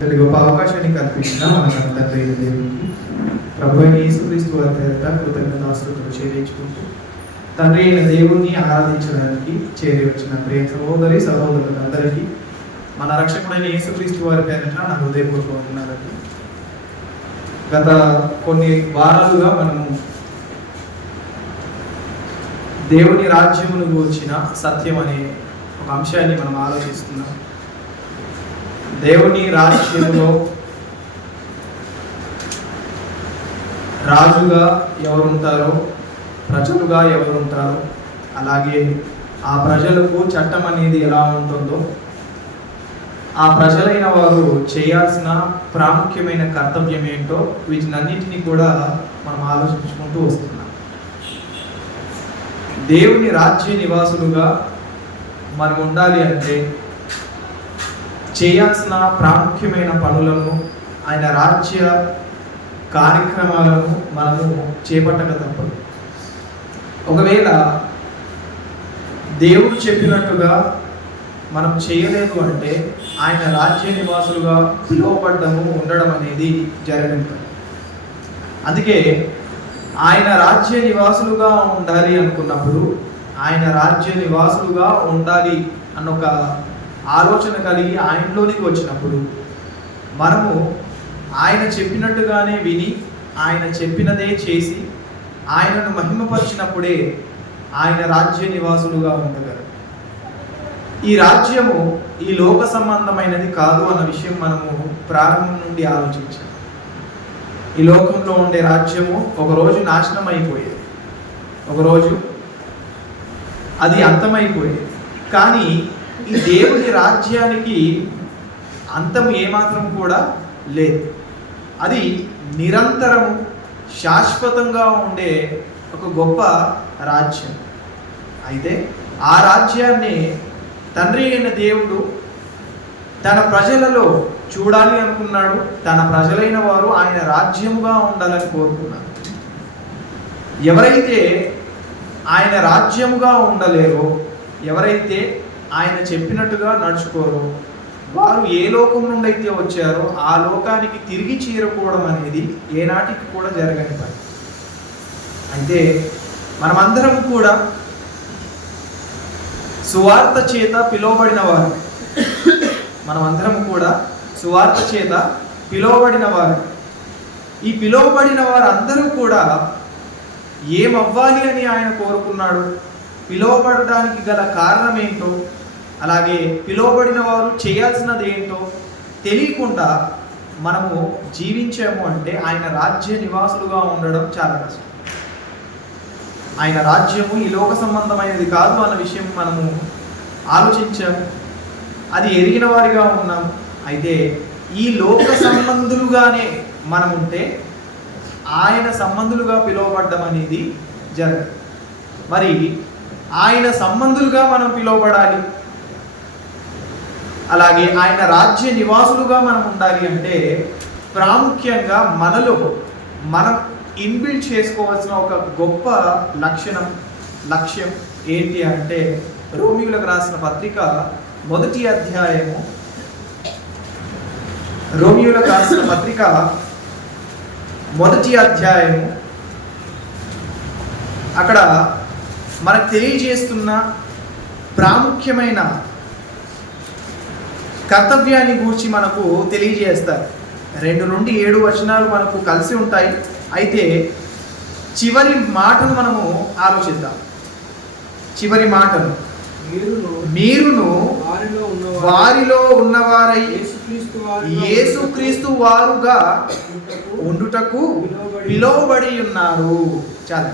గొప్ప అవకాశాన్ని కల్పించిన మన తండ్రి దేవునికి ప్రభు అయిన యేసుక్రీస్తు వారి పేరిట కృతజ్ఞతాస్తుతులు చెల్లించుకుంటూ తండ్రి అయిన దేవుని ఆరాధించడానికి చేరి వచ్చిన ప్రియ సహోదరి సహోదరులందరికీ మన రక్షకుడైన యేసుక్రీస్తు వారి పేరిట నా హృదయపూర్వక వందనాలండి. గత కొన్ని వారాలుగా మనము దేవుని రాజ్యమును గూర్చిన సత్యం అనే ఒక అంశాన్ని మనం ఆలోచిస్తున్నాం. దేవుని రాజ్యంలో రాజుగా ఎవరుంటారో, ప్రజలుగా ఎవరుంటారో, అలాగే ఆ ప్రజలకు చట్టం అనేది ఎలా ఉంటుందో, ఆ ప్రజలైన వారు చేయాల్సిన ప్రాముఖ్యమైన కర్తవ్యం ఏంటో, వీటినన్నింటినీ కూడా మనం ఆలోచించుకుంటూ వస్తున్నాం. దేవుని రాజ్య నివాసులుగా మనం ఉండాలి అంటే చేయాల్సిన ప్రాముఖ్యమైన పనులను, ఆయన రాజ్య కార్యక్రమాలను మనము చేపట్టక తప్పదు. ఒకవేళ దేవుడు చెప్పినట్టుగా మనం చేయలేదు అంటే ఆయన రాజ్య నివాసులుగా పిలువబడ్డము ఉండడం అనేది జరగదు. అందుకే ఆయన రాజ్య నివాసులుగా ఉండాలి అనుకున్నప్పుడు, ఆయన రాజ్య నివాసులుగా ఉండాలి అన్నొక ఆలోచన కలిగి ఆయనలోనికి వచ్చినప్పుడు మనము ఆయన చెప్పినట్టుగానే విని, ఆయన చెప్పినదే చేసి, ఆయనను మహిమపరిచినప్పుడే ఆయన రాజ్య నివాసులుగా ఉండగలరు. ఈ రాజ్యము ఈ లోక సంబంధమైనది కాదు అన్న విషయం మనము ప్రారంభం నుండి ఆలోచించాం. ఈ లోకంలో ఉండే రాజ్యము ఒకరోజు నాశనం అయిపోయేది, ఒకరోజు అది అంతమైపోయేది. కానీ ఈ దేవుని రాజ్యానికి అంతం ఏమాత్రం కూడా లేదు. అది నిరంతరము శాశ్వతంగా ఉండే ఒక గొప్ప రాజ్యం. అయితే ఆ రాజ్యాన్ని తండ్రి అయిన దేవుడు తన ప్రజలలో చూడాలి అనుకున్నాడు. తన ప్రజలైన వారు ఆయన రాజ్యముగా ఉండాలని కోరుకున్నారు. ఎవరైతే ఆయన రాజ్యముగా ఉండలేరో, ఎవరైతే ఆయన చెప్పినట్టుగా నడుచుకోరు, వారు ఏ లోకం నుండి అయితే వచ్చారో ఆ లోకానికి తిరిగి చేరుకోవడం అనేది ఏనాటికి కూడా జరగని పని. అయితే మనమందరం కూడా సువార్త చేత పిలువబడిన వారు, మనమందరం కూడా సువార్త చేత పిలువబడిన వారు. ఈ పిలువబడిన వారు అందరూ కూడా ఏమవ్వాలి అని ఆయన కోరుకున్నాడు, పిలువబడడానికి గల కారణం ఏంటో, అలాగే పిలువబడిన వారు చేయాల్సినది ఏంటో తెలియకుండా మనము జీవించాము అంటే ఆయన రాజ్య నివాసులుగా ఉండడం చాలా కష్టం. ఆయన రాజ్యము ఈ లోక సంబంధమైనది కాదు అన్న విషయం మనము ఆలోచించాము, అది ఎరిగిన వారిగా ఉన్నాము. అయితే ఈ లోక సంబంధులుగానే మనం ఉంటే ఆయన సంబంధులుగా పిలువబడ్డం అనేది జరగదు. మరి ఆయన సంబంధులుగా మనం పిలువబడాలి, అలాగే ఆయన రాజ్య నివాసులుగా మనం ఉండాలి అంటే ప్రాముఖ్యంగా మనలో మనం ఇన్బిల్డ్ చేసుకోవాల్సిన ఒక గొప్ప లక్ష్యం ఏంటి అంటే, రోమియోలకు రాసిన పత్రిక 1వ అధ్యాయము, రోమియోలకు రాసిన పత్రిక 1వ అధ్యాయము అక్కడ మనకు తెలియజేస్తున్న ప్రాముఖ్యమైన కర్తవ్యాన్ని గూర్చి మనకు తెలియజేస్తారు. 2 నుండి 7 వచనాలు మనకు కలిసి ఉంటాయి. అయితే చివరి మాటను మనము ఆలోచిద్దాం. చివరి మాటను, మీరును వారిలో ఉన్నవారై యేసుక్రీస్తు వారుగా ఉండుటకు పిలువబడి ఉన్నారు. చాలా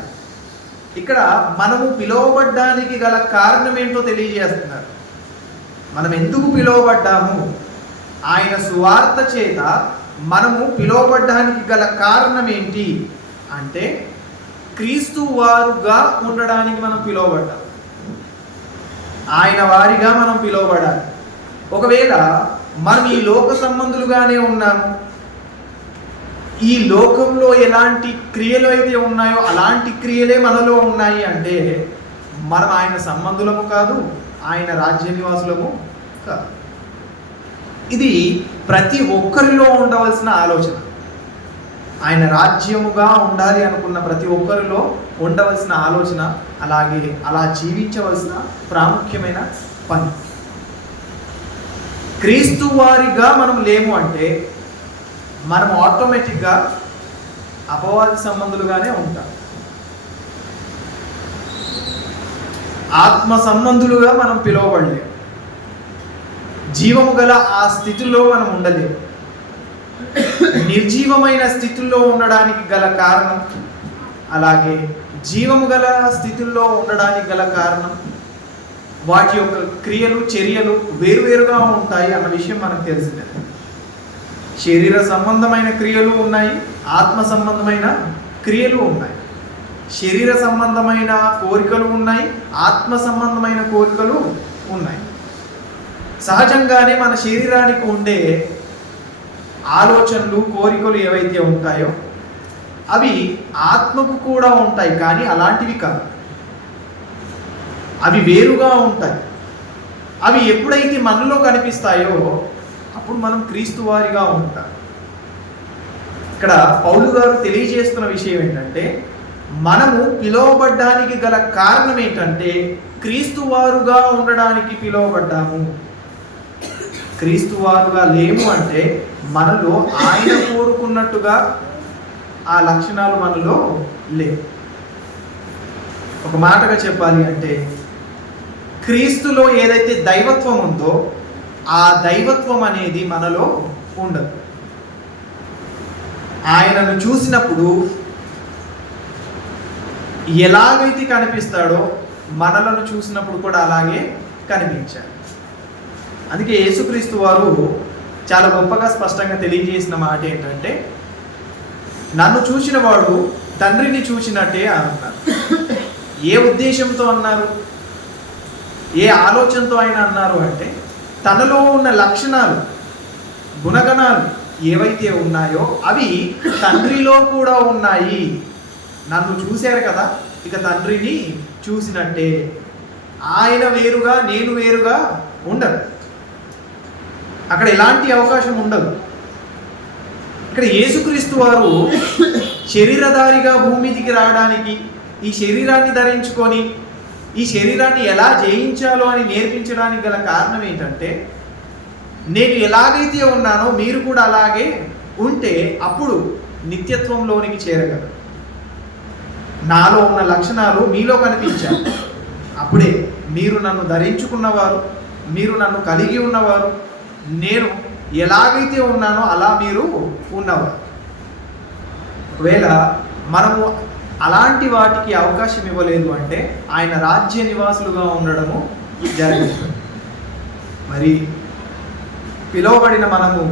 ఇక్కడ మనము పిలువబడ్డానికి గల కారణం ఏంటో తెలియజేస్తున్నారు. మనం ఎందుకు పిలువబడ్డాము, ఆయన సువార్త చేత మనము పిలువబడ్డానికి గల కారణం ఏంటి అంటే క్రీస్తు వారుగా ఉండడానికి మనం పిలువబడ్డాం. ఆయన వారిగా మనం పిలువబడాలి. ఒకవేళ మనం ఈ లోక సంబంధులుగానే ఉన్నాము, ఈ లోకంలో ఎలాంటి క్రియలు అయితే ఉన్నాయో అలాంటి క్రియలే మనలో ఉన్నాయి అంటే మనం ఆయన సంబంధులము కాదు, ఆయన రాజ్య నివాసులము కాదు. ఇది ప్రతి ఒక్కరిలో ఉండవలసిన ఆలోచన. ఆయన రాజ్యముగా ఉండాలి అనుకున్న ప్రతి ఒక్కరిలో ఉండవలసిన ఆలోచన, అలాగే అలా జీవించవలసిన ప్రాముఖ్యమైన పని. క్రీస్తు వారిగా మనం లేము అంటే మనం ఆటోమేటిక్గా అపవాది సంబంధులుగానే ఉంటాం. ఆత్మ సంబంధులుగా మనం పిలువబడలేము. జీవము గల ఆ స్థితిలో మనం ఉండలేము. నిర్జీవమైన స్థితుల్లో ఉండడానికి గల కారణం, అలాగే జీవము గల స్థితుల్లో ఉండడానికి గల కారణం, వాటి యొక్క క్రియలు చర్యలు వేరువేరుగా ఉంటాయి అన్న విషయం మనకు తెలిసిందే. శరీర సంబంధమైన క్రియలు ఉన్నాయి, ఆత్మ సంబంధమైన క్రియలు ఉన్నాయి. శరీర సంబంధమైన కోరికలు ఉన్నాయి, ఆత్మ సంబంధమైన కోరికలు ఉన్నాయి. సహజంగానే మన శరీరానికి ఉండే ఆలోచనలు కోరికలు ఏవైతే ఉంటాయో అవి ఆత్మకు కూడా ఉంటాయి, కానీ అలాంటివి కాదు. అవి వేరుగా ఉంటాయి. అవి ఎప్పుడైతే మనలో కనిపిస్తాయో అప్పుడు మనం క్రీస్తు వారిగా ఉంటాం. ఇక్కడ పౌలు గారు తెలియజేస్తున్న విషయం ఏంటంటే, మనము పిలువబడ్డానికి గల కారణం ఏంటంటే క్రీస్తు వారుగా ఉండడానికి పిలువబడ్డాము. క్రీస్తు వారుగా లేము అంటే మనలో ఆయన కోరుకున్నట్టుగా ఆ లక్షణాలు మనలో లేవు. ఒక మాటగా చెప్పాలి అంటే క్రీస్తులో ఏదైతే దైవత్వం ఉందో ఆ దైవత్వం అనేది మనలో ఉండదు. ఆయనను చూసినప్పుడు ఎలాగైతే కనిపిస్తాడో మనలను చూసినప్పుడు కూడా అలాగే కనిపించాడు. అందుకే యేసుక్రీస్తు వారు చాలా గొప్పగా స్పష్టంగా తెలియజేసిన మాట ఏంటంటే, నన్ను చూసిన వాడు తండ్రిని చూసినట్టే అన్నారు. ఏ ఉద్దేశంతో అన్నారు, ఏ ఆలోచనతో ఆయన అన్నారు అంటే, తనలో ఉన్న లక్షణాలు గుణగణాలు ఏవైతే ఉన్నాయో అవి తండ్రిలో కూడా ఉన్నాయి. నన్ను చూశారు కదా, ఇక తండ్రిని చూసినట్టే. ఆయన వేరుగా నేను వేరుగా ఉండదు. అక్కడ ఎలాంటి అవకాశం ఉండదు. ఇక్కడ యేసుక్రీస్తు వారు శరీరధారిగా భూమికి రావడానికి, ఈ శరీరాన్ని ధరించుకొని ఈ శరీరాన్ని ఎలా జయించాలో అని నేర్పించడానికి గల కారణం ఏంటంటే, నేను ఎలాగైతే ఉన్నానో మీరు కూడా అలాగే ఉంటే అప్పుడు నిత్యత్వంలోనికి చేరగలరు. నాలో ఉన్న లక్షణాలు మీలో కనిపించాలి. అప్పుడే మీరు నన్ను ధరించుకున్నవారు, మీరు నన్ను కలిగి ఉన్నవారు, నేను ఎలాగైతే ఉన్నానో అలా మీరు ఉన్నవారు. ఒకవేళ మనము అలాంటి వాటికి అవకాశం ఇవ్వలేదు అంటే ఆయన రాజ్య నివాసులుగా ఉండడము జరుగుతుంది. మరి పిలువబడిన మనము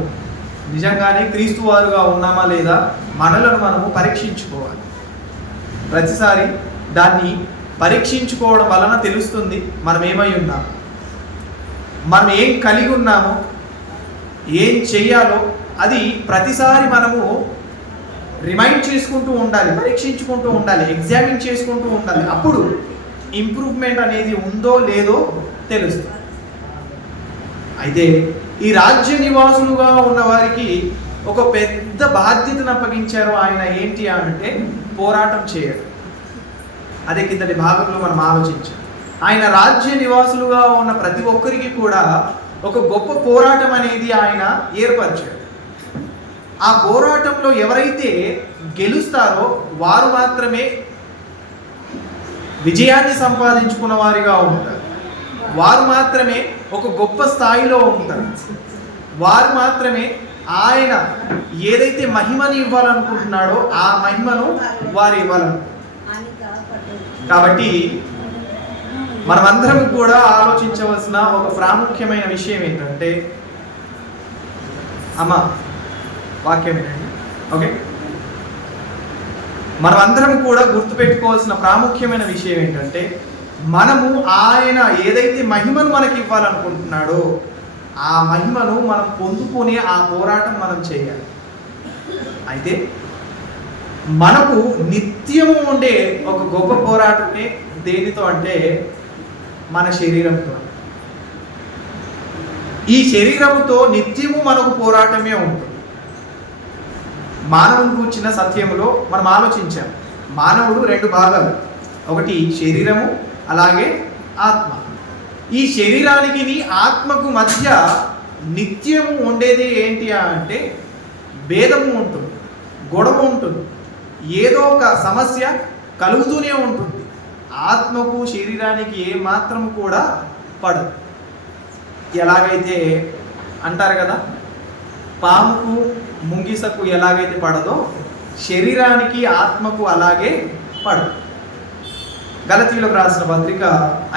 నిజంగానే క్రీస్తు వారుగా ఉన్నామా లేదా మనలను మనము పరీక్షించుకోవాలి. ప్రతిసారి దాన్ని పరీక్షించుకోవడం వలన తెలుస్తుంది మనం ఏమై ఉన్నాము, మనం ఏం కలిగి ఉన్నామో, ఏం చెయ్యాలో. అది ప్రతిసారి మనము రిమైండ్ చేసుకుంటూ ఉండాలి, పరీక్షించుకుంటూ ఉండాలి, ఎగ్జామిన్ చేసుకుంటూ ఉండాలి. అప్పుడు ఇంప్రూవ్మెంట్ అనేది ఉందో లేదో తెలుస్తుంది. అయితే ఈ రాజ్య నివాసులుగా ఉన్న వారికి ఒక పెద్ద బాధ్యతను అప్పగించారు ఆయన. ఏంటి అంటే పోరాటం చేయడం. అదే కిందటి భాగంలో మనం ఆలోచించాం. ఆయన రాజ్య నివాసులుగా ఉన్న ప్రతి ఒక్కరికి కూడా ఒక గొప్ప పోరాటం అనేది ఆయన ఏర్పరిచాడు. ఆ పోరాటంలో ఎవరైతే గెలుస్తారో వారు మాత్రమే విజయాన్ని సంపాదించుకున్న వారిగా ఉంటారు. వారు మాత్రమే ఒక గొప్ప స్థాయిలో ఉంటారు. వారు మాత్రమే ఆయన ఏదైతే మహిమని ఇవ్వాలనుకుంటున్నాడో ఆ మహిమను వారు ఇవ్వాలను. కాబట్టి మనమందరం కూడా ఆలోచించవలసిన ఒక ప్రాముఖ్యమైన విషయం ఏంటంటే, వాక్యం ఏంటండి, ఓకే, మనమందరం కూడా గుర్తుపెట్టుకోవాల్సిన ప్రాముఖ్యమైన విషయం ఏంటంటే, మనము ఆయన ఏదైతే మహిమను మనకి ఇవ్వాలనుకుంటున్నాడో ఆ మహిమను మనం పొందుకునే ఆ పోరాటం మనం చేయాలి. అయితే మనకు నిత్యము ఉండే ఒక గొప్ప పోరాటమే దేనితో అంటే మన శరీరంతో. ఈ శరీరముతో నిత్యము మనకు పోరాటమే ఉంటుంది. మానవుని కూర్చిన సత్యములో మనం ఆలోచించాం. మానవుడు రెండు భాగాలు, ఒకటి శరీరము, అలాగే ఆత్మ. ఈ శరీరానికి ఆత్మకు మధ్య నిత్యము ఉండేది ఏంటి అంటే భేదము ఉంటుంది, గొడవ ఉంటుంది, ఏదో ఒక సమస్య కలుగుతూనే ఉంటుంది. ఆత్మకు శరీరానికి ఏ మాత్రం కూడా పడదు. ఎలాగైతే అంటారు కదా, పాముకు ముంగిసకు ఎలాగైతే పడదో శరీరానికి ఆత్మకు అలాగే పడదు. గలతీయులకు రాసిన పత్రిక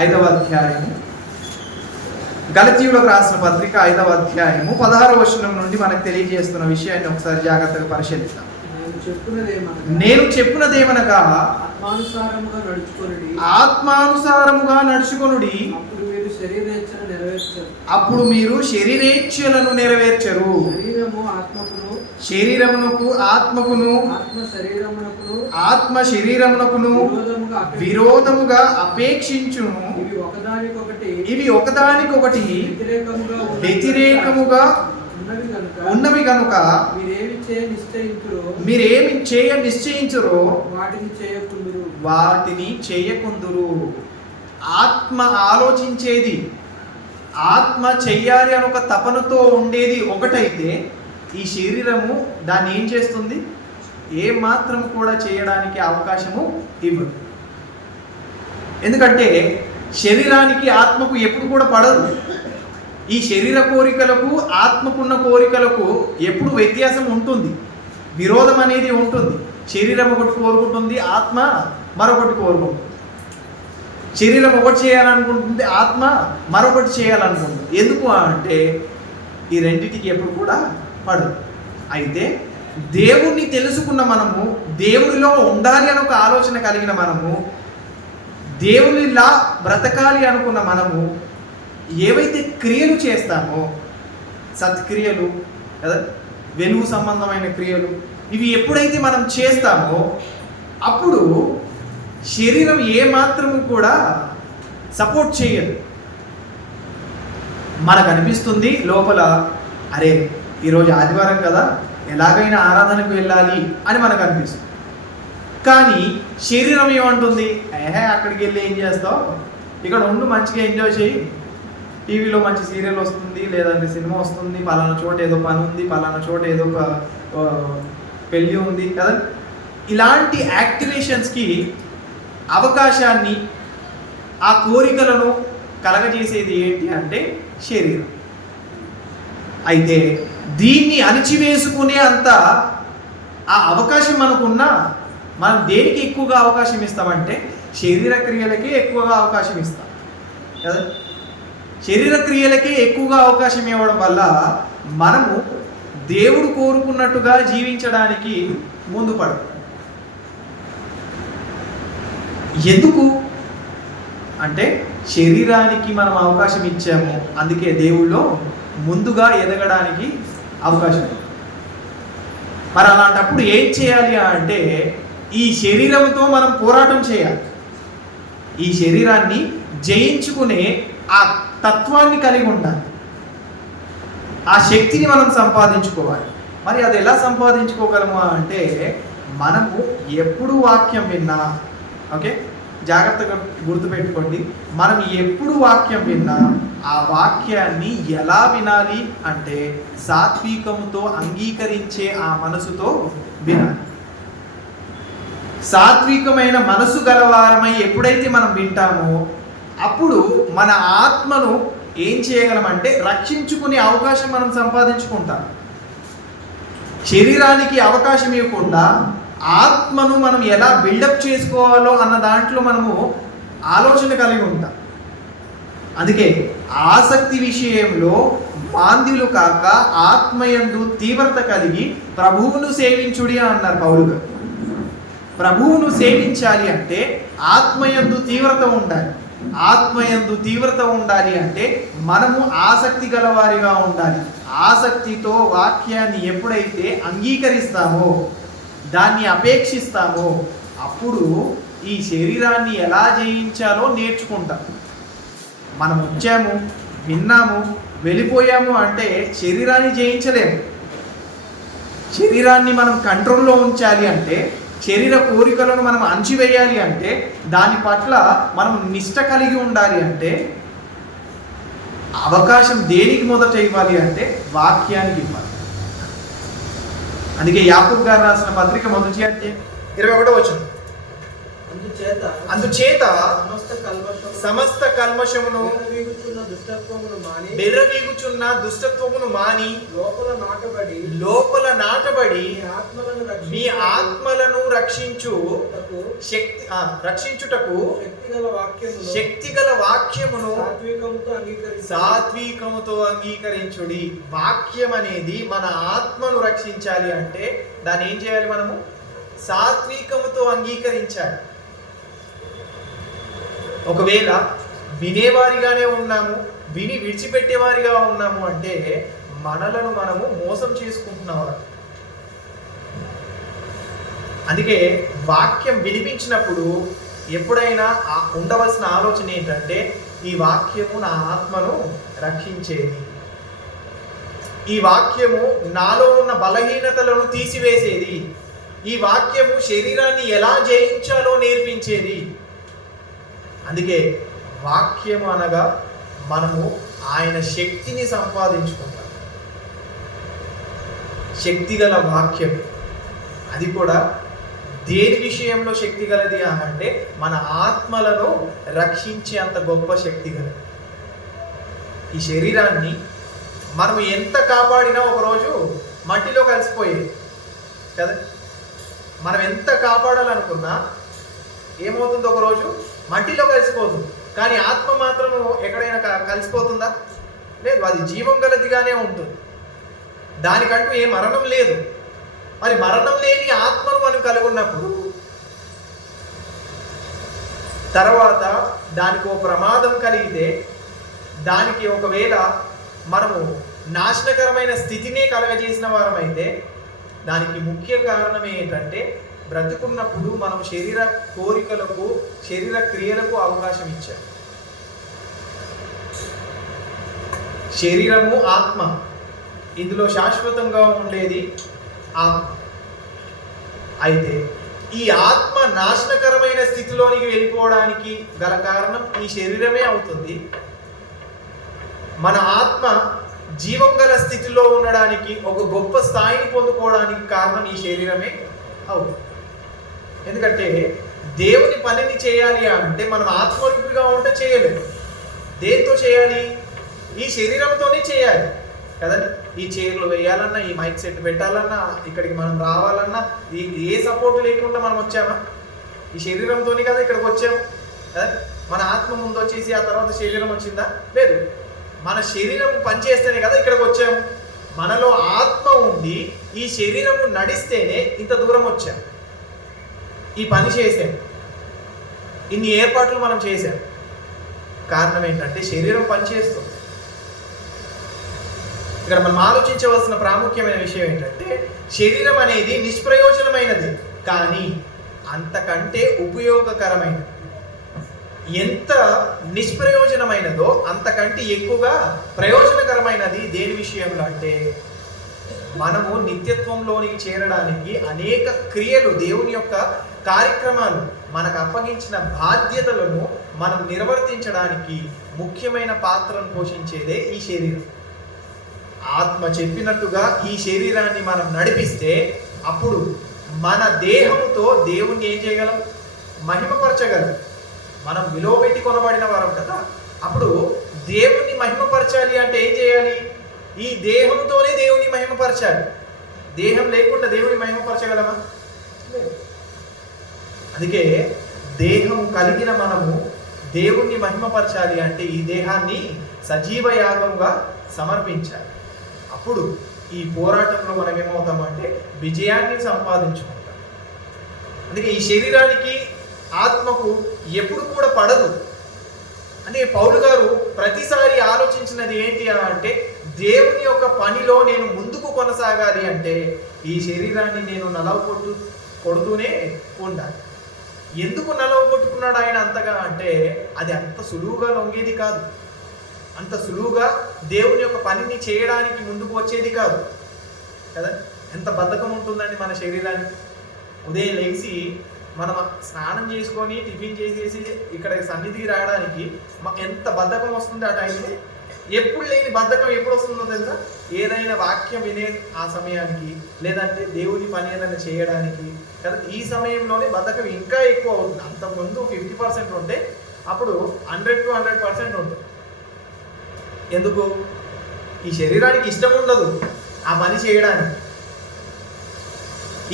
5వ అధ్యాయము, గలతీయులకు రాసిన పత్రిక 5వ అధ్యాయము 16వ వచనం నుండి మనకు తెలియజేస్తున్న విషయాన్ని ఒకసారి జాగ్రత్తగా పరిశీలిద్దాం. నేను చెప్పినదేమనగా ఆత్మానుసారముగా నడుచుకొనుడి, అప్పుడు మీరు శరీరేచ్ఛలను నెరవేర్చరు. శరీరమునకు ఆత్మకును, ఆత్మ శరీరమునకును విరోధముగా అపేక్షించును. ఇవి ఒకదానికొకటి వ్యతిరేకముగా ఉన్నవి కనుక మీరేమి చేయ నిశ్చయించురో వాటిని చేయకుందురు. ఆత్మ ఆలోచించేది, ఆత్మ చెయ్యాలి అని ఒక తపనతో ఉండేది ఒకటైతే, ఈ శరీరము దాన్ని ఏం చేస్తుంది? ఏ మాత్రం కూడా చేయడానికి అవకాశము ఇవ్వదు. ఎందుకంటే శరీరానికి ఆత్మకు ఎప్పుడు కూడా పడదు. ఈ శరీర కోరికలకు ఆత్మకున్న కోరికలకు ఎప్పుడు వ్యత్యాసం ఉంటుంది, విరోధం అనేది ఉంటుంది. శరీరం ఒకటి కోరుకుంటుంది, ఆత్మ మరొకటి కోరుకుంటుంది. శరీరం ఒకటి చేయాలనుకుంటుంది, ఆత్మ మరొకటి చేయాలనుకుంటుంది. ఎందుకు అంటే ఈ రెండింటికి ఎప్పుడు కూడా పడదు. అయితే దేవుణ్ణి తెలుసుకున్న మనము, దేవుడిలో ఉండాలి అని ఒక ఆలోచన కలిగిన మనము, దేవునిలా బ్రతకాలి అనుకున్న మనము ఏవైతే క్రియలు చేస్తామో, సత్క్రియలు కదా, వెలుగు సంబంధమైన క్రియలు, ఇవి ఎప్పుడైతే మనం చేస్తామో అప్పుడు శరీరం ఏ మాత్రము కూడా సపోర్ట్ చేయదు. మనకు అనిపిస్తుంది లోపల, అరే ఈరోజు ఆదివారం కదా, ఎలాగైనా ఆరాధనకు వెళ్ళాలి అని మనకు అనిపిస్తుంది. కానీ శరీరం ఏమంటుంది? అక్కడికి వెళ్ళి ఏం చేస్తావు, ఇక్కడ ఉండు, మంచిగా ఎంజాయ్ చేయి, టీవీలో మంచి సీరియల్ వస్తుంది, లేదంటే సినిమా వస్తుంది, పలానా చోట ఏదో పని ఉంది, పలానా చోట ఏదో ఒక పెళ్ళి ఉంది కదా. ఇలాంటి యాక్టివేషన్స్కి అవకాశాన్ని, ఆ కోరికలను కలగజేసేది ఏంటి అంటే శరీరం. అయితే దీన్ని అణిచివేసుకునే అంత ఆ అవకాశం మనకున్నా మనం దేనికి ఎక్కువగా అవకాశం ఇస్తామంటే శరీర క్రియలకే ఎక్కువగా అవకాశం ఇస్తాం కదా. శరీర క్రియలకే ఎక్కువగా అవకాశం ఇవ్వడం వల్ల మనము దేవుడు కోరుకున్నట్టుగా జీవించడానికి ముందు పడతాం. ఎందుకు అంటే శరీరానికి మనం అవకాశం ఇచ్చాము, అందుకే దేవుళ్ళో ముందుగా ఎదగడానికి అవకాశం. మరి అలాంటప్పుడు ఏం చేయాలి అంటే ఈ శరీరంతో మనం పోరాటం చేయాలి. ఈ శరీరాన్ని జయించుకునే ఆ తత్వాన్ని కలిగి ఉండాలి, ఆ శక్తిని మనం సంపాదించుకోవాలి. మరి అది ఎలా సంపాదించుకోగలము అంటే మనము ఎప్పుడు వాక్యం విన్నా, ఓకే జాగ్రత్తగా గుర్తుపెట్టుకోండి, మనం ఎప్పుడు వాక్యం విన్నా ఆ వాక్యాన్ని ఎలా వినాలి అంటే సాత్వికముతో అంగీకరించే ఆ మనసుతో వినాలి. సాత్వికమైన మనసు గలవారమై ఎప్పుడైతే మనం వింటామో అప్పుడు మన ఆత్మను ఏం చేయగలమంటే రక్షించుకునే అవకాశం మనం సంపాదించుకుంటాం. శరీరానికి అవకాశం ఇవ్వకుండా ఆత్మను మనం ఎలా బిల్డప్ చేసుకోవాలో అన్న దాంట్లో మనము ఆలోచన కలిగి ఉంటాం. అందుకే ఆసక్తి విషయంలో మాంద్యులు కాక ఆత్మయందు తీవ్రత కలిగి ప్రభువును సేవించుడి అన్నారు పౌలు గారు. ప్రభువును సేవించాలి అంటే ఆత్మయందు తీవ్రత ఉండాలి. ఆత్మయందు తీవ్రత ఉండాలి అంటే మనము ఆసక్తి గలవారిగా ఉండాలి. ఆసక్తితో వాక్యాన్ని ఎప్పుడైతే అంగీకరిస్తామో, దాన్ని అపేక్షిస్తామో అప్పుడు ఈ శరీరాన్ని ఎలా జయించాలో నేర్చుకుంటాం. మనం వచ్చాము, విన్నాము, వెళ్ళిపోయాము అంటే శరీరాన్ని జయించలేము. శరీరాన్ని మనం కంట్రోల్లో ఉంచాలి అంటే, శరీర కోరికలను మనం అణచివేయాలి అంటే, దాని పట్ల మనం నిష్ట కలిగి ఉండాలి అంటే, అవకాశం దేనికి మొదట ఇవ్వాలి అంటే వాక్యానికి ఇవ్వాలి. అందుకే యాకోబు గారు రాసిన పత్రిక మొదటి అధ్యాయం 21 అందుచేత సమస్త కల్మషమును బెర్రవీగుచున్న దుష్టత్వమును మాని లోపల నాటబడి మీ ఆత్మలను రక్షించుటకు శక్తిగల వాక్యమును సాత్వికముతో అంగీకరించుడి. వాక్యం అనేది మన ఆత్మను రక్షించాలి అంటే దాన్ని ఏం చేయాలి? మనము సాత్వికముతో అంగీకరించాలి. ఒకవేళ వినేవారిగానే ఉన్నాము, విని విడిచిపెట్టేవారిగా ఉన్నాము అంటే మనలను మనము మోసం చేసుకుంటున్నాము. అందుకే వాక్యం వినిపించినప్పుడు ఎప్పుడైనా ఉండవలసిన ఆలోచన ఏంటంటే, ఈ వాక్యము నా ఆత్మను రక్షించేది, ఈ వాక్యము నాలో ఉన్న బలహీనతలను తీసివేసేది, ఈ వాక్యము శరీరాన్ని ఎలా జయించాలో నేర్పించేది. అందుకే వాక్యము అనగా మనము ఆయన శక్తిని సంపాదించుకుంటాం. శక్తిగల వాక్యం, అది కూడా దేని విషయంలో శక్తి గలది అంటే మన ఆత్మలను రక్షించే అంత గొప్ప శక్తి గలది. ఈ శరీరాన్ని మనం ఎంత కాపాడినా ఒకరోజు మట్టిలో కలిసిపోయేది కదా. మనం ఎంత కాపాడాలనుకున్నా ఏమవుతుంది? ఒకరోజు మట్టిలో కలిసిపోతుంది. కానీ ఆత్మ మాత్రం ఎక్కడైనా కలిసిపోతుందా? లేదు. అది జీవం గలదిగానే ఉంటుంది. దానికంటూ ఏ మరణం లేదు. మరి మరణం లేని ఆత్మను మనం కలుగున్నప్పుడు తర్వాత దానికి ఒక ప్రమాదం కలిగితే, దానికి ఒకవేళ మనము నాశనకరమైన స్థితినే కలగజేసిన వారమైతే, దానికి ముఖ్య కారణం ఏంటంటే బ్రతుకున్నప్పుడు మనం శరీర కోరికలకు, శరీర క్రియలకు అవకాశం ఇచ్చాం. శరీరము, ఆత్మ, ఇందులో శాశ్వతంగా ఉండేది ఆత్మ. అయితే ఈ ఆత్మ నాశనకరమైన స్థితిలోనికి వెళ్ళిపోవడానికి గల కారణం ఈ శరీరమే అవుతుంది. మన ఆత్మ జీవం గల స్థితిలో ఉండడానికి, ఒక గొప్ప స్థాయిని పొందుకోవడానికి కారణం ఈ శరీరమే అవుతుంది. ఎందుకంటే దేవుని పనిని చేయాలి అంటే మనం ఆత్మరూపిగా ఉంటే చేయలేము. దేంతో చేయాలి? ఈ శరీరంతోనే చేయాలి కదండి. ఈ చైర్లు వేయాలన్నా, ఈ మైక్ సెట్ పెట్టాలన్నా, ఇక్కడికి మనం రావాలన్నా, ఏ సపోర్ట్ లేకుండా మనం వచ్చామా? ఈ శరీరంతోనే కదా ఇక్కడికి వచ్చాము కదా. మన ఆత్మ ముందు వచ్చేసి ఆ తర్వాత శరీరం వచ్చిందా? లేదు. మన శరీరం పనిచేస్తేనే కదా ఇక్కడికి వచ్చాము. మనలో ఆత్మ ఉండి ఈ శరీరము నడిస్తేనే ఇంత దూరం వచ్చాము, ఈ పని చేసాం, ఇన్ని ఏర్పాట్లు మనం చేసాం. కారణం ఏంటంటే శరీరం పనిచేస్తుంది. ఇక్కడ మనం ఆలోచించవలసిన ప్రాముఖ్యమైన విషయం ఏంటంటే, శరీరం అనేది నిష్ప్రయోజనమైనది, కానీ అంతకంటే ఉపయోగకరమైనది. ఎంత నిష్ప్రయోజనమైనదో అంతకంటే ఎక్కువగా ప్రయోజనకరమైనది దేని విషయంలో అంటే, మనము నిత్యత్వంలోనికి చేరడానికి అనేక క్రియలు, దేవుని యొక్క కార్యక్రమాలు, మనకు అప్పగించిన బాధ్యతలను మనం నిర్వర్తించడానికి ముఖ్యమైన పాత్రను పోషించేదే ఈ శరీరం. ఆత్మ చెప్పినట్టుగా ఈ శరీరాన్ని మనం నడిపిస్తే అప్పుడు మన దేహముతో దేవుణ్ణి ఏం చేయగలం? మహిమపరచగలం. మనం విలువ పెట్టి కొనబడిన వారం కదా. అప్పుడు దేవుణ్ణి మహిమపరచాలి అంటే ఏం చేయాలి? ఈ దేహంతోనే దేవుని మహిమపరచాలి. దేహం లేకుండా దేవుని మహిమపరచగలమా? లేదు. అందుకే దేహం కలిగిన మనము దేవుణ్ణి మహిమపరచాలి అంటే ఈ దేహాన్ని సజీవ యాగంగా సమర్పించాలి. అప్పుడు ఈ పోరాటంలో మనం ఏమవుతామంటే విజయాన్ని సంపాదించుకుంటాం. అందుకే ఈ శరీరానికి, ఆత్మకు ఎప్పుడు కూడా పడదు. అంటే పౌలు గారు ప్రతిసారి ఆలోచించినది ఏంటి అంటే, దేవుని యొక్క పనిలో నేను ముందుకు కొనసాగాలి అంటే ఈ శరీరాన్ని నేను కొడుతూనే ఉండాలి. ఎందుకు కొట్టుకున్నాడు ఆయన అంతగా అంటే, అది అంత సులువుగా లొంగేది కాదు. అంత సులువుగా దేవుని యొక్క పనిని చేయడానికి ముందుకు వచ్చేది కాదు కదా. ఎంత బద్ధకం ఉంటుందండి మన శరీరానికి. ఉదయం లేచి మనం స్నానం చేసుకొని టిఫిన్ చేసేసి ఇక్కడ సన్నిధికి రావడానికి ఎంత బద్ధకం వస్తుంది ఆ టైంలో. ఎప్పుడు లేని బద్ధకం ఎప్పుడు వస్తుందో తెలుసా? ఏదైనా వాక్యం వినే ఆ సమయానికి, లేదంటే దేవుని పని ఏదైనా చేయడానికి కదా. ఈ సమయంలోనే బద్ధకం ఇంకా ఎక్కువ అవుతుంది. అంతకుముందు 50% ఉంటే అప్పుడు 100 to 100% ఉంటుంది. ఎందుకు? ఈ శరీరానికి ఇష్టం ఉండదు ఆ పని చేయడానికి.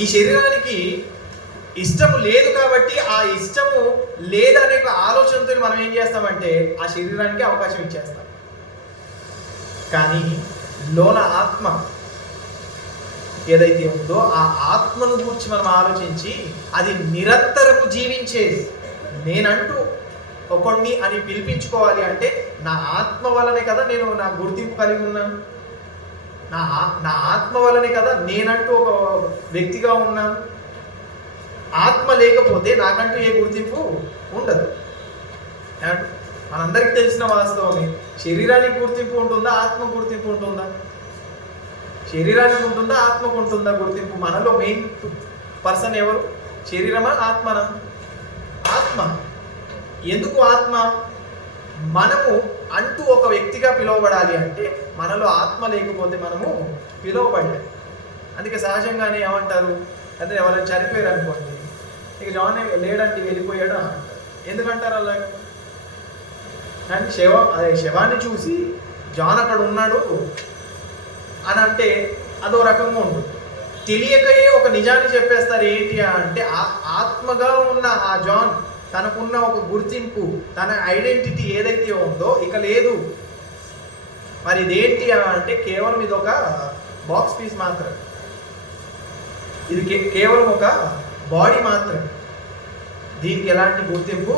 ఈ శరీరానికి ఇష్టము లేదు కాబట్టి ఆ ఇష్టము లేదనే ఆలోచనతో మనం ఏం చేస్తామంటే ఆ శరీరానికి అవకాశం ఇచ్చేస్తాం. కానీ లోన ఆత్మ ఏదైతే ఉందో ఆ ఆత్మను గురించి మనం ఆలోచించి అది నిరంతరము జీవించేది. నేనంటూ ఒకడిని అని పిలిపించుకోవాలి అంటే నా ఆత్మ వల్లనే కదా నేను నా గుర్తింపు కలిగి ఉన్నాను. నా ఆత్మ వల్లనే కదా నేనంటూ ఒక వ్యక్తిగా ఉన్నాను. ఆత్మ లేకపోతే నాకంటూ ఏ గుర్తింపు ఉండదు. మనందరికీ తెలిసిన వాస్తవమే. శరీరానికి గుర్తింపు ఉంటుందా? ఆత్మ గుర్తింపు ఉంటుందా? శరీరానికి ఉంటుందా? ఆత్మకు ఉంటుందా గుర్తింపు? మనలో మెయిన్ పర్సన్ ఎవరు? శరీరమా ఆత్మనా? ఆత్మ. ఎందుకు ఆత్మ? మనము అంటూ ఒక వ్యక్తిగా పిలువబడాలి అంటే మనలో ఆత్మ లేకపోతే మనము పిలువబడలేము. అందుకే సహజంగానే ఏమంటారు అంటే ఎవరైనా చనిపోయారు అనుకోండి, ఇక జాన్ లేడంటే వెళ్ళిపోయాడు అంటారు. ఎందుకంటారు అలా? అండ్ శవాన్ని చూసి జాన్ అక్కడ ఉన్నాడు అని అంటే అదో రకంగా ఉంటుంది. తెలియకయే ఒక నిజాన్ని చెప్పేస్తారు. ఏంటి అంటే ఆత్మగా ఉన్న ఆ జాన్ తనకున్న ఒక గుర్తింపు, తన ఐడెంటిటీ ఏదైతే ఉందో ఇక లేదు. మరి ఇదేంటి అంటే కేవలం ఇది ఒక బాక్స్ పీస్ మాత్రమే. ఇది కేవలం ఒక బాడీ మాత్రమే. దీనికి ఎలాంటి గుర్తింపు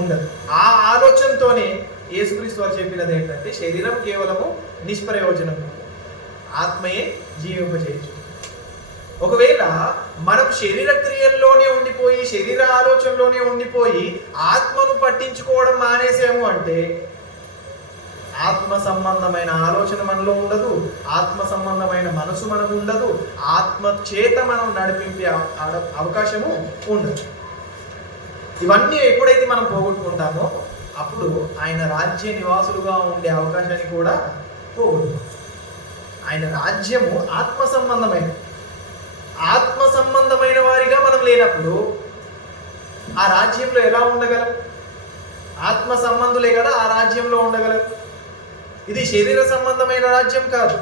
ఉండదు. ఆ ఆలోచనతోనే యేసుక్రీస్తు వారు చెప్పినది ఏంటంటే శరీరం కేవలము నిష్ప్రయోజనము, ఆత్మయే జీవింపజేయచ్చు. ఒకవేళ మనం శరీర క్రియల్లోనే ఉండిపోయి, శరీర ఆలోచనలోనే ఉండిపోయి ఆత్మను పట్టించుకోవడం మానేసాము అంటే ఆత్మ సంబంధమైన ఆలోచన మనలో ఉండదు, ఆత్మ సంబంధమైన మనసు మనకు ఉండదు, ఆత్మ చేత మనం నడిపించే అవకాశము ఉండదు. ఇవన్నీ ఎప్పుడైతే మనం పోగొట్టుకుంటామో అప్పుడు ఆయన రాజ్య నివాసులుగా ఉండే అవకాశాన్ని కూడా పోగొట్టుకుంటాం. ఆయన రాజ్యము ఆత్మ సంబంధమైన వారిగా మనం లేనప్పుడు ఆ రాజ్యంలో ఎలా ఉండగలం? ఆత్మ సంబంధులే కదా ఆ రాజ్యంలో ఉండగలం. ఇది శరీర సంబంధమైన రాజ్యం కాదు,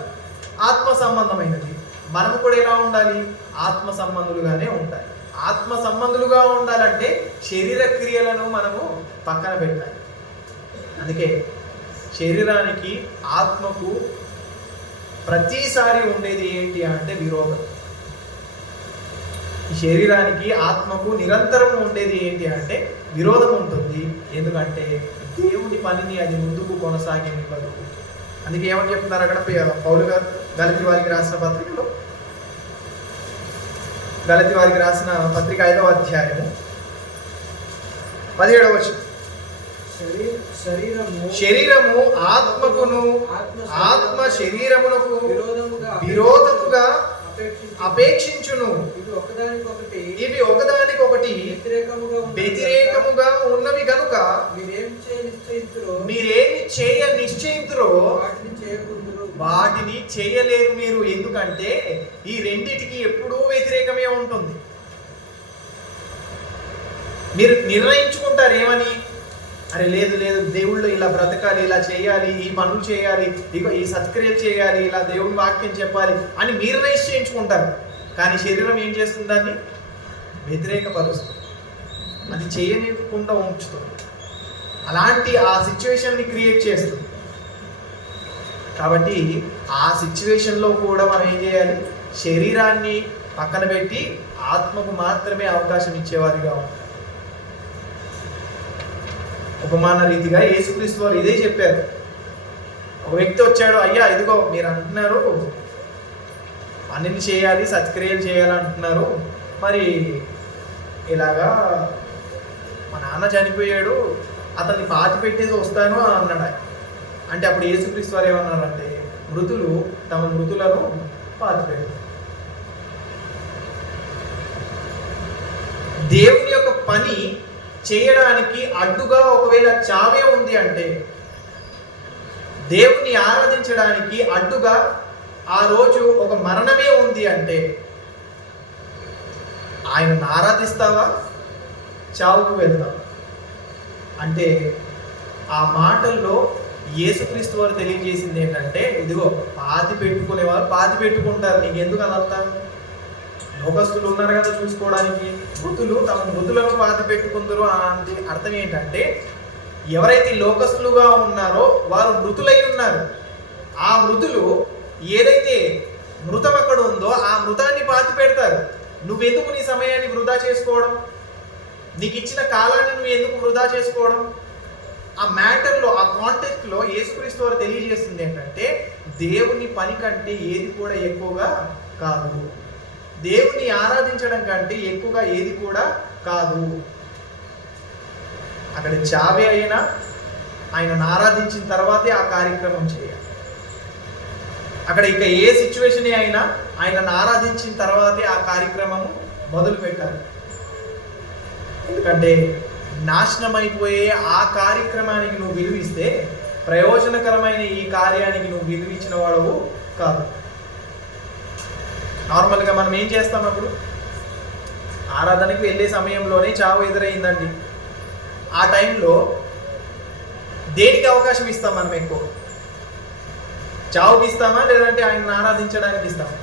ఆత్మ సంబంధమైనది. మనము కూడా ఎలా ఉండాలి? ఆత్మ సంబంధులుగానే ఉండాలి. ఆత్మ సంబంధులుగా ఉండాలంటే శరీర క్రియలను మనము పక్కన పెట్టాలి. అందుకే శరీరానికి ఆత్మకు ప్రతిసారి ఉండేది ఏంటి అంటే విరోధం. ఈ శరీరానికి ఆత్మకు నిరంతరం ఉండేది ఏంటి అంటే విరోధం ఉంటుంది. ఎందుకంటే దేవుని పనిని అది ముందుకు కొనసాగనివ్వదు. అందుకే ఏమని చెప్తున్నారు అక్కడ పౌలు గారు గలతీ వారికి రాసిన పత్రికలో, గలతీ వారికి రాసిన పత్రిక 5వ అధ్యాయము 17వ వచనం, శరీరము ఆత్మకును ఆత్మ శరీరమునకు విరోధముగా అపేక్షించును. ఇవి ఒకదానికొకటి వ్యతిరేకముగా ఉన్నవి గనుక మీరేమి చేయ నిశ్చయింతురో వాటిని చేయలేరు మీరు. ఎందుకంటే ఈ రెండిటికి ఎప్పుడూ వ్యతిరేకమే ఉంటుంది. మీరు నిర్ణయించుకుంటారు ఏమని? అరే లేదు లేదు, దేవుళ్ళు ఇలా బ్రతకాలి, ఇలా చేయాలి, ఈ పనులు చేయాలి, ఇక ఈ సత్క్రియలు చేయాలి, ఇలా దేవుని వాక్యం చెప్పాలి అని మీరు నిశ్చయించుకుంటారు. కానీ శరీరం ఏం చేస్తుంది? దాన్ని వ్యతిరేకపరుస్తుంది, అది చేయనివ్వకుండా ఉంచుతుంది, అలాంటి ఆ సిచ్యువేషన్ని క్రియేట్ చేస్తుంది. కాబట్టి ఆ సిచ్యువేషన్లో కూడా మనం ఏం చేయాలి? శరీరాన్ని పక్కన పెట్టి ఆత్మకు మాత్రమే అవకాశం ఇచ్చేవారిగా ఉంటాం. ఉపమాన రీతిగా యేసుక్రీస్తు వారు ఇదే చెప్పారు. ఒక వ్యక్తి వచ్చాడు, అయ్యా ఇదిగో మీరు అంటున్నారు అన్ని చేయాలి, సత్క్రియలు చేయాలంటున్నారు, మరి ఇలాగా మా నాన్న చనిపోయాడు, అతన్ని పాతి పెట్టేసి వస్తాను అని అన్నాడు. అంటే అప్పుడు యేసుక్రీస్తు వారు ఏమన్నారంటే, మృతులు తమ మృతులను పాతిపెట్టారు. దేవుని యొక్క పని చేయడానికి అడ్డుగా ఒకవేళ చావే ఉంది అంటే, దేవుని ఆరాధించడానికి అడ్డుగా ఆ రోజు ఒక మరణమే ఉంది అంటే, ఆయనను ఆరాధిస్తావా, చావుకు వెళ్తావా? అంటే ఆ మాటల్లో యేసుక్రీస్తు వారు తెలియజేసింది ఏంటంటే, ఇదిగో పాతి పెట్టుకునేవారు పాతి పెట్టుకుంటారు, నీకు ఎందుకు అదంతా? లోకస్తులు ఉన్నారు కదా చూసుకోవడానికి, మృతులు తమ మృతులను పాతి పెట్టుకుందరు అంటే అర్థం ఏంటంటే, ఎవరైతే లోకస్తులుగా ఉన్నారో వారు మృతులై ఉన్నారు. ఆ మృతులు ఏదైతే మృతం అక్కడ ఉందో ఆ మృతాన్ని పాతి పెడతారు. నువ్వెందుకు నీ సమయాన్ని వృధా చేసుకోవడం? నీకు ఇచ్చిన కాలాన్ని నువ్వు ఎందుకు వృధా చేసుకోవడం? ఆ మ్యాటర్లో, ఆ కాంటెక్స్ట్లో యేసుక్రీస్తు వారు తెలియజేస్తుంది ఏంటంటే, దేవుని పని కంటే ఏది కూడా ఎక్కువగా కాదు, దేవుని ఆరాధించడం కంటే ఎక్కువగా ఏది కూడా కాదు. అక్కడ చావే అయినా ఆయనను ఆరాధించిన తర్వాతే ఆ కార్యక్రమం చేయాలి. అక్కడ ఇక ఏ సిచ్యువేషన్ అయినా ఆయనను ఆరాధించిన తర్వాతే ఆ కార్యక్రమము మొదలు పెట్టాలి. ఎందుకంటే నాశనమైపోయే ఆ కార్యక్రమానికి నువ్వు విలువిస్తే ప్రయోజనకరమైన ఈ కార్యానికి నువ్వు విలువించిన వాడవు కాదు. నార్మల్గా మనం ఏం చేస్తాం? అప్పుడు ఆరాధనకి వెళ్ళే సమయంలోనే చావు ఎదురైందండి. ఆ టైంలో దేనికి అవకాశం ఇస్తాం మనం ఎక్కువ? చావుకి ఇస్తామా, లేదంటే ఆయనను ఆరాధించడానికి ఇస్తామా?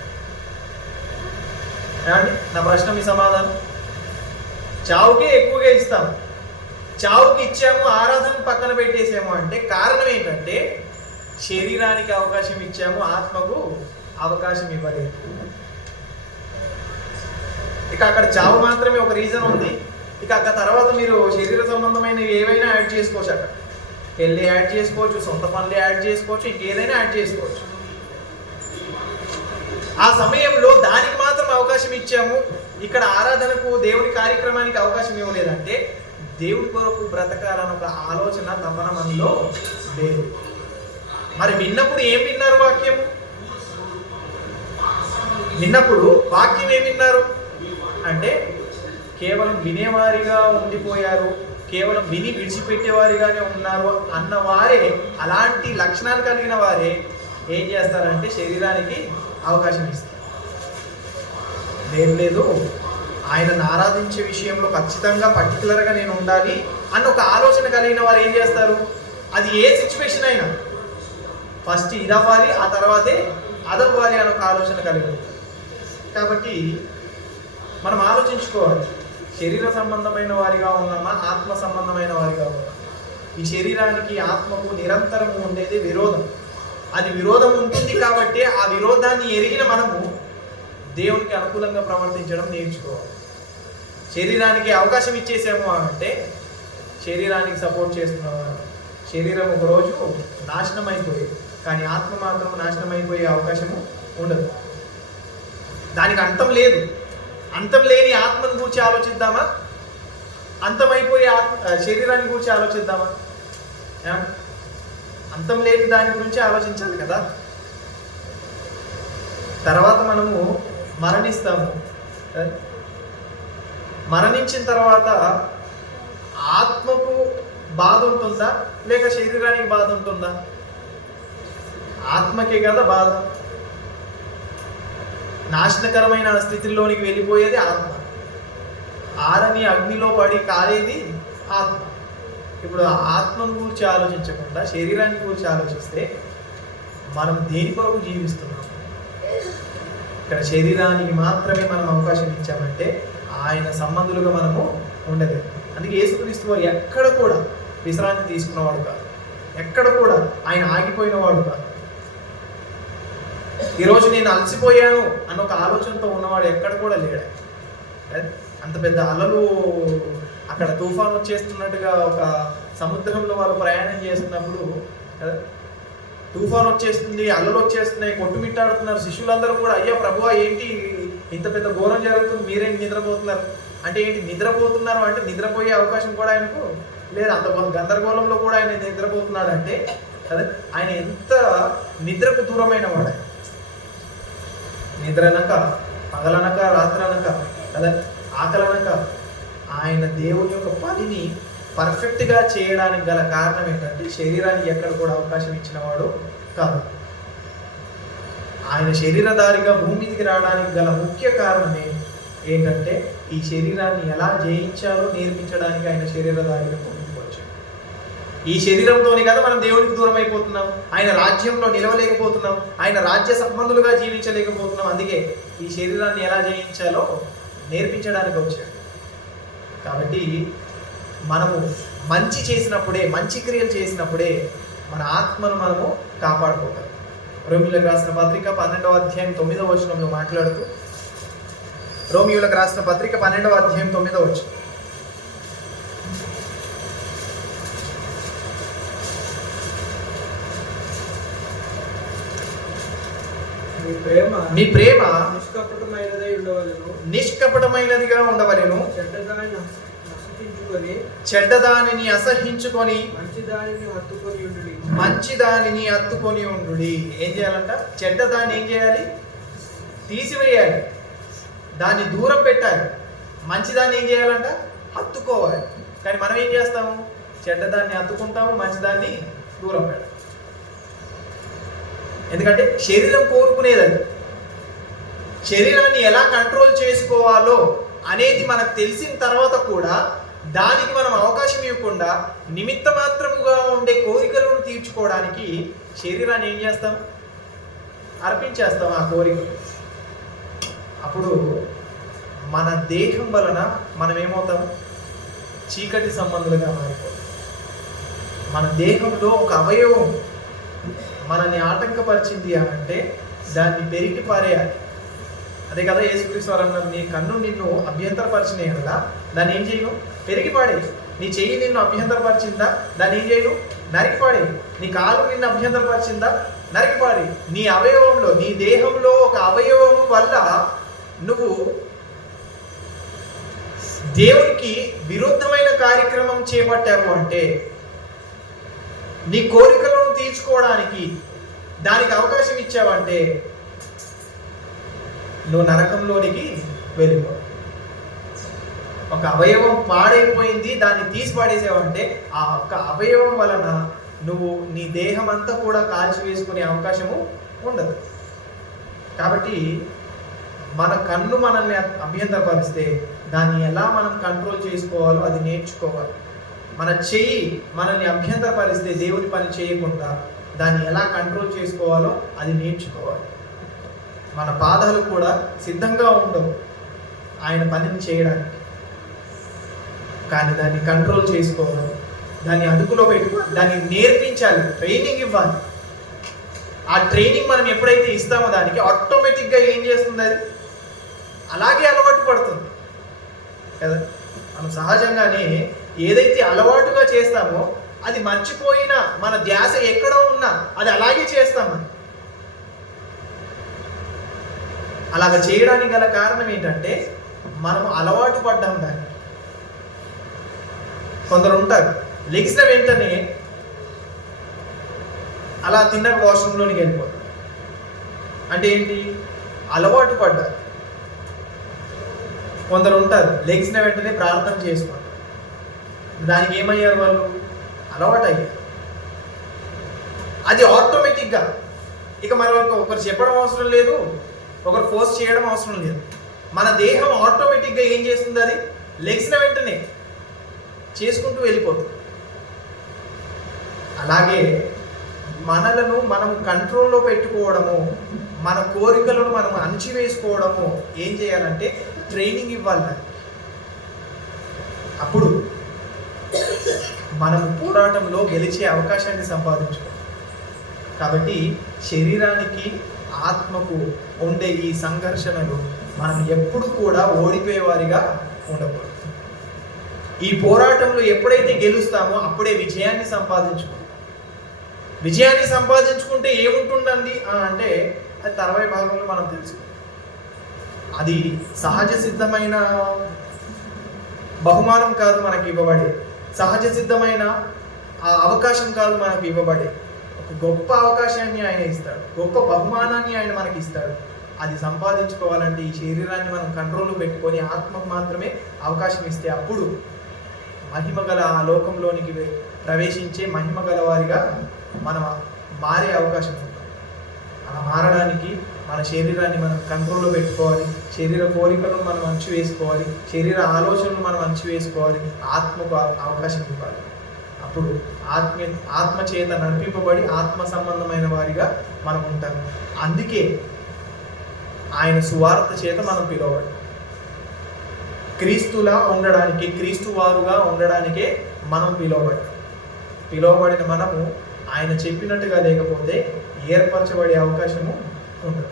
ఏమండి, నా ప్రశ్న మీ సమాధానం? చావుకే ఎక్కువగా ఇస్తాం. చావుకి ఇచ్చాము, ఆరాధన పక్కన పెట్టేసాము అంటే కారణం ఏంటంటే, శరీరానికి అవకాశం ఇచ్చాము, ఆత్మకు అవకాశం ఇవ్వలేదు. ఇక అక్కడ చావు మాత్రమే ఒక రీజన్ ఉంది. ఇక అక్కడ తర్వాత మీరు శరీర సంబంధమైన ఏవైనా యాడ్ చేసుకోవచ్చు. అక్కడ పెళ్ళి యాడ్ చేసుకోవచ్చు, సొంత పనులు యాడ్ చేసుకోవచ్చు, ఇంకేదైనా యాడ్ చేసుకోవచ్చు. ఆ సమయంలో దానికి మాత్రం అవకాశం ఇచ్చాము, ఇక్కడ ఆరాధనకు దేవుని కార్యక్రమానికి అవకాశం ఇవ్వలేదంటే దేవుడి కొరకు బ్రతకాలని ఒక ఆలోచన తపన మనలో లేదు. మరి విన్నప్పుడు ఏం విన్నారు? వాక్యం విన్నప్పుడు వాక్యం ఏం విన్నారు అంటే, కేవలం వినేవారిగా ఉండిపోయారు, కేవలం విని విడిచిపెట్టేవారిగానే ఉన్నారు అన్నవారే, అలాంటి లక్షణాలు కలిగిన వారే ఏం చేస్తారంటే శరీరానికి అవకాశం ఇస్తారు. లేదు ఆయనను ఆరాధించే విషయంలో ఖచ్చితంగా పర్టికులర్గా నేను ఉండాలి అన్న ఒక ఆలోచన కలిగిన వారు ఏం చేస్తారు? అది ఏ సిచ్యువేషన్ అయినా ఫస్ట్ ఇది అవ్వాలి, ఆ తర్వాతే అదవ్వాలి అని ఒక ఆలోచన కలిగి ఉంటారు. కాబట్టి మనం ఆలోచించుకోవాలి, శరీర సంబంధమైన వారిగా ఉన్నామా, ఆత్మ సంబంధమైన వారిగా ఉన్నామా? ఈ శరీరానికి ఆత్మకు నిరంతరము ఉండేది విరోధం. అది విరోధం ఉంటుంది కాబట్టి ఆ విరోధాన్ని ఎరిగిన మనము దేవునికి అనుకూలంగా ప్రవర్తించడం నేర్చుకోవాలి. శరీరానికి అవకాశం ఇచ్చేసాము అంటే శరీరానికి సపోర్ట్ చేస్తున్నవారు. శరీరం ఒకరోజు నాశనం అయిపోయేది, కానీ ఆత్మ మాత్రం నాశనం అయిపోయే అవకాశము ఉండదు. దానికి అంతం లేదు. అంతం లేని ఆత్మను గురించి ఆలోచిద్దామా, అంతమైపోయే శరీరాన్ని గురించి ఆలోచిద్దామా? అంతం లేని దాని గురించి ఆలోచించాలి కదా. తర్వాత మనము మరణిస్తాము. మరణించిన తర్వాత ఆత్మకు బాధ ఉంటుందా, లేక శరీరానికి బాధ ఉంటుందా? ఆత్మకే కదా బాధ. నాశనకరమైన స్థితిలోనికి వెళ్ళిపోయేది ఆత్మ. ఆరని అగ్నిలో పడి కాలేది ఆత్మ. ఇప్పుడు ఆత్మను గురించి ఆలోచించకుండా శరీరాన్ని గురించి ఆలోచిస్తే మనం దేని కొరకు జీవిస్తున్నాం? ఇక్కడ శరీరానికి మాత్రమే మనం అవకాశం ఇచ్చామంటే ఆయన సంబంధులుగా మనము ఉండలేదు. అందుకే యేసుక్రీస్తు వారు ఎక్కడ కూడా విశ్రాంతి తీసుకున్నవాడు కాదు, ఎక్కడ కూడా ఆయన ఆగిపోయినవాడు కాదు. ఈరోజు నేను అలసిపోయాను అన్న ఒక ఆలోచనతో ఉన్నవాడు ఎక్కడ కూడా లేడు. అంత పెద్ద అలలు, అక్కడ తుఫాను వచ్చేస్తున్నట్టుగా ఒక సముద్రంలో వాళ్ళు ప్రయాణం చేస్తున్నప్పుడు తుఫాను వచ్చేస్తుంది, అలలు వచ్చేస్తున్నాయి, కొట్టుమిట్టాడుతున్నారు. శిష్యులందరూ కూడా, అయ్యా ప్రభువా ఏంటి ఇంత పెద్ద ఘోరం జరుగుతుంది, మీరేంటి నిద్రపోతున్నారు అంటే ఏంటి? నిద్రపోతున్నారు అంటే నిద్రపోయే అవకాశం కూడా ఆయనకు లేదు. అంత గందరగోళంలో కూడా ఆయన నిద్రపోతున్నాడు అంటే కదా. ఆయన ఎంత నిద్రకు దూరమైన వాడు, నిద్ర అనక, పగలనక, రాత్రి అనక, కదా, ఆకలనక ఆయన దేవుని యొక్క పనిని పర్ఫెక్ట్గా చేయడానికి గల కారణం ఏంటంటే శరీరానికి ఎక్కడ కూడా అవకాశం ఇచ్చినవాడు కాదు. ఆయన శరీరధారిగా భూమి మీదకి రావడానికి గల ముఖ్య కారణమే ఏంటంటే ఈ శరీరాన్ని ఎలా జయించాలో నేర్పించడానికి ఆయన శరీరధారిగా భూమికి వచ్చాడు. ఈ శరీరంతోనే కదా మనం దేవునికి దూరం అయిపోతున్నాం, ఆయన రాజ్యంలో నిలవలేకపోతున్నాం, ఆయన రాజ్య సంబంధులుగా జీవించలేకపోతున్నాం. అందుకే ఈ శరీరాన్ని ఎలా జయించాలో నేర్పించడానికి వచ్చాడు. కాబట్టి మనము మంచి చేసినప్పుడే, మంచి క్రియలు చేసినప్పుడే మన ఆత్మను మనము కాపాడుకోగలం. రోమియోలకు రాసిన పత్రిక 12వ అధ్యాయం 9వ వచనంలో మాట్లాడుతూ, రోమియోలకు రాసిన పత్రిక 12వ అధ్యాయం 9వ వచనం, మీ ప్రేమ నిష్కపటమైనదిగా ఉండవలెను, చెడ్డదానిని అసహించుకొని మంచిదానిని హత్తుకొని ఉండు. ఏం చేయాలంట? చెడ్డదాన్ని ఏం చేయాలి? తీసివేయాలి, దాన్ని దూరం పెట్టాలి. మంచిదాన్ని ఏం చేయాలంట? హత్తుకోవాలి. కానీ మనం ఏం చేస్తాము? చెడ్డదాన్ని హత్తుకుంటాము, మంచిదాన్ని దూరం పెట్టాలి. ఎందుకంటే శరీరం కోరుకునేది అది. శరీరాన్ని ఎలా కంట్రోల్ చేసుకోవాలో అనేది మనకు తెలిసిన తర్వాత కూడా దానికి మనం అవకాశం ఇవ్వకుండా నిమిత్త మాత్రముగా ఉండే కోరికలను తీర్చుకోవడానికి శరీరాన్ని ఏం చేస్తాం? అర్పించేస్తాం ఆ కోరికలు. అప్పుడు మన దేహం వలన మనం ఏమవుతాం? చీకటి సంబంధులుగా మారిపోతాం. మన దేహంలో ఒక అవయవం మనల్ని ఆటంకపరిచింది అంటే దాన్ని పెరిగి పారేయాలి. అదే కదా యేసుక్రీస్తు వారు అన్నారు, నీ కన్ను నిన్ను అభ్యంతరపరిచినాయి కదా, దాన్ని ఏం చేయను? పెరిగి పాడే. నీ చెయ్యి నిన్ను అభ్యంతరపరిచిందా? దాన్ని ఏం చేయను? నరికి పాడే. నీ కాలు నిన్ను అభ్యంతరపరిచిందా? నరికి పాడే. నీ అవయవంలో, నీ దేహంలో ఒక అవయవం వల్ల నువ్వు దేవునికి విరుద్ధమైన కార్యక్రమం చేపట్టావు అంటే, నీ కోరికలను తీర్చుకోవడానికి దానికి అవకాశం ఇచ్చావంటే నువ్వు నరకంలోనికి వెళ్ళిపో. ఒక అవయవం పాడైపోయింది, దాన్ని తీసి పాడేసావంటే ఆ ఒక్క అవయవం వలన నువ్వు నీ దేహం అంతా కూడా కాల్చి వేసుకునే అవకాశము ఉండదు. కాబట్టి మన కన్ను మనల్ని అభ్యంతరపరిస్తే దాన్ని ఎలా మనం కంట్రోల్ చేసుకోవాలో అది నేర్చుకోవాలి. మన చెయ్యి మనల్ని అభ్యంతరపరిస్తే దేవుని పని చేయకుండా దాన్ని ఎలా కంట్రోల్ చేసుకోవాలో అది నేర్చుకోవాలి. మన పాదాలు కూడా సిద్ధంగా ఉండవు ఆయన పనిని చేయడానికి, కానీ దాన్ని కంట్రోల్ చేసుకోవాలి, దాన్ని అదుపులో పెట్టుకోవాలి, దాన్ని నేర్పించాలి, ట్రైనింగ్ ఇవ్వాలి. ఆ ట్రైనింగ్ మనం ఎప్పుడైతే ఇస్తామో దానికి ఆటోమేటిక్గా ఏం చేస్తుంది? అది అలాగే అలవాటు పడుతుంది కదా. మనం సహజంగానే ఏదైతే అలవాటుగా చేస్తామో అది మర్చిపోయినా మన ధ్యాస ఎక్కడో ఉన్నా అది అలాగే చేస్తాము. అలాగ చేయడానికి గల కారణం ఏంటంటే మనం అలవాటు పడ్డాం దాన్ని. కొందరు ఉంటారు లెగిసిన వెంటనే అలా తిన్నక వాష్రూమ్లోనికి వెళ్ళిపోతారు. అంటే ఏంటి? అలవాటు పడ్డారు. కొందరు ఉంటారు లెగిసిన వెంటనే ప్రార్థన చేసుకుంటారు. దానికి ఏమయ్యారు? వాళ్ళు అలవాటు అయ్యారు. అది ఆటోమేటిక్గా ఇక మనం ఒకరు చెప్పడం అవసరం లేదు, ఒకరు ఫోర్స్ చేయడం అవసరం లేదు. మన దేహం ఆటోమేటిక్గా ఏం చేస్తుంది? అది లెగిసిన వెంటనే చేసుకుంటూ వెళ్ళిపోతుంది. అలాగే మనలను మనం కంట్రోల్లో పెట్టుకోవడము, మన కోరికలను మనం అణిచివేసుకోవడము ఏం చేయాలంటే ట్రైనింగ్ ఇవ్వాలి. అప్పుడు మనం పోరాటంలో గెలిచే అవకాశాన్ని సంపాదించుకోవాలి. కాబట్టి శరీరానికి ఆత్మకు ఉండే ఈ సంఘర్షణలు మనం ఎప్పుడు కూడా ఓడిపోయేవారిగా ఉండకూడదు. ఈ పోరాటంలో ఎప్పుడైతే గెలుస్తామో అప్పుడే విజయాన్ని సంపాదించుకుంటాం. విజయాన్ని సంపాదించుకుంటే ఏముంటుందండి అంటే అది తర్వాయి భాగంలో మనం తెలుసుకుంటాం. అది సహజ సిద్ధమైన బహుమానం కాదు మనకి ఇవ్వబడే, సహజ సిద్ధమైన ఆ అవకాశం కాదు మనకు ఇవ్వబడే. ఒక గొప్ప అవకాశాన్ని ఆయన ఇస్తాడు, గొప్ప బహుమానాన్ని ఆయన మనకి ఇస్తాడు. అది సంపాదించుకోవాలంటే ఈ శరీరాన్ని మనం కంట్రోల్లో పెట్టుకొని ఆత్మకు మాత్రమే అవకాశం ఇస్తే అప్పుడు మహిమ గల ఆ లోకంలోనికి ప్రవేశించే మహిమ గల వారిగా మనం మారే అవకాశం ఉంది. అలా మారడానికి మన శరీరాన్ని మనం కంట్రోల్లో పెట్టుకోవాలి, శరీర కోరికలను మనం అణచివేసుకోవాలి, శరీర ఆలోచనలు మనం అణచివేసుకోవాలి, ఆత్మకు అవకాశం ఇవ్వాలి. అప్పుడు ఆత్మ చేత నడిపింపబడి ఆత్మ సంబంధమైన వారిగా మనం ఉంటాం. అందుకే ఆయన సువార్త చేత మనం పిలువబడి క్రీస్తులా ఉండడానికి, క్రీస్తు వారుగా ఉండడానికే మనం పిలువబడిన మనము ఆయన చెప్పినట్టుగా లేకపోతే ఏర్పరచబడే అవకాశము ఉండదు.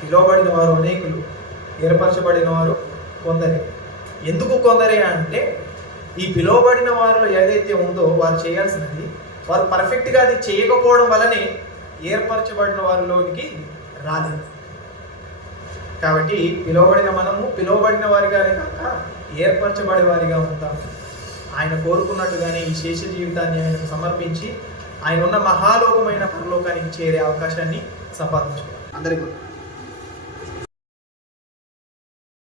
పిలువబడిన వారు అనేకులు, ఏర్పరచబడిన వారు కొందరే. ఎందుకు కొందరే అంటే ఈ పిలువబడిన వారిలో ఏదైతే ఉందో వారు చేయాల్సినది వారు పర్ఫెక్ట్గా అది చేయకపోవడం వల్లనే ఏర్పరచబడిన వారిలోనికి రాలేదు. కాబట్టి పిలువబడిన మనము పిలువబడిన వారిగానే కాక ఏర్పరచబడే వారిగా ఉంటాం. ఆయన కోరుకున్నట్టుగానే ఈ శేష జీవితాన్ని ఆయనకు సమర్పించి ఆయన ఉన్న మహాలోకమైన పరలోకానికి చేరే అవకాశాన్ని సంపాదించుకోవాలి. అందరికీ